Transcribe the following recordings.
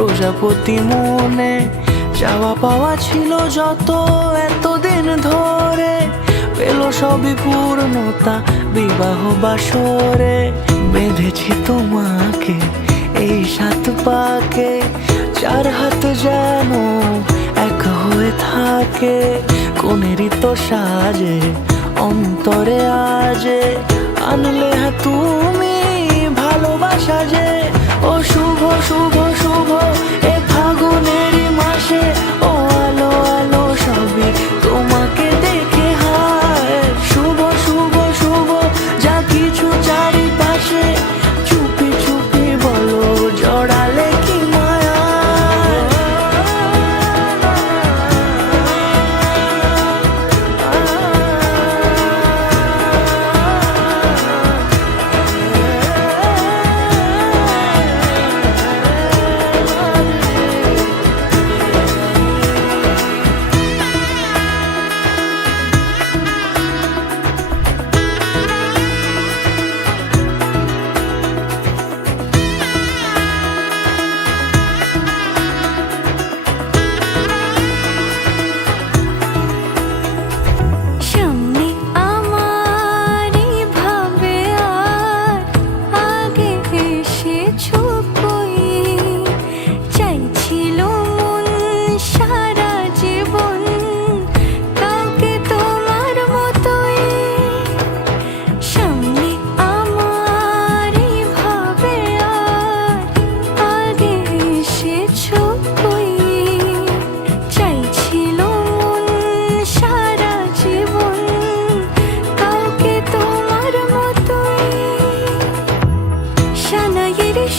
প্রজাপতি মনে চাওয়া পাওয়া ছিল যত এতদিন ধরে, পেল সবই পূর্ণতা বিবাহ বাসরে। বেঁধেছি তোমাকে এই 7 পাকে, 4 হাত যেন এক হয়ে থাকে। কোনেরই তো সাজে অন্তরে আজে, আনলে তুমি ভালোবাসা যে। ও শুভ শুভ শুভ এ ফাগুনেরই মাসে, ও আলো আলো সবই তোমাকে দেখে হায়। শুভ শুভ শুভ যা কিছু চারিপাশে, চুপি চুপি বলো জড়ালে কি মায়া।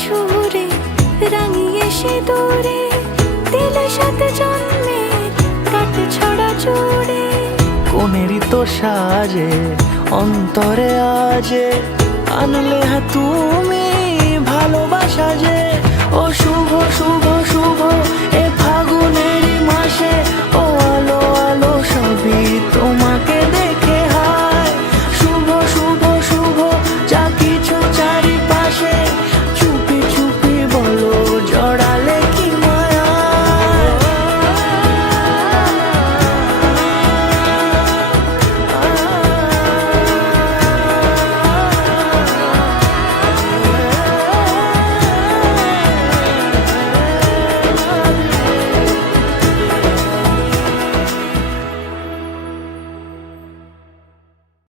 সুরে রাঙিয়ে সে দূরে দিলে 7 জন্মের কাট ছড়া জুড়ে। কোনেরই তো সাজে অন্তরে আজে, আনলে তুমি ভালোবাসা যে। ও শুভ শুভ শুভ এ ফাগুনেরই মাসে, ও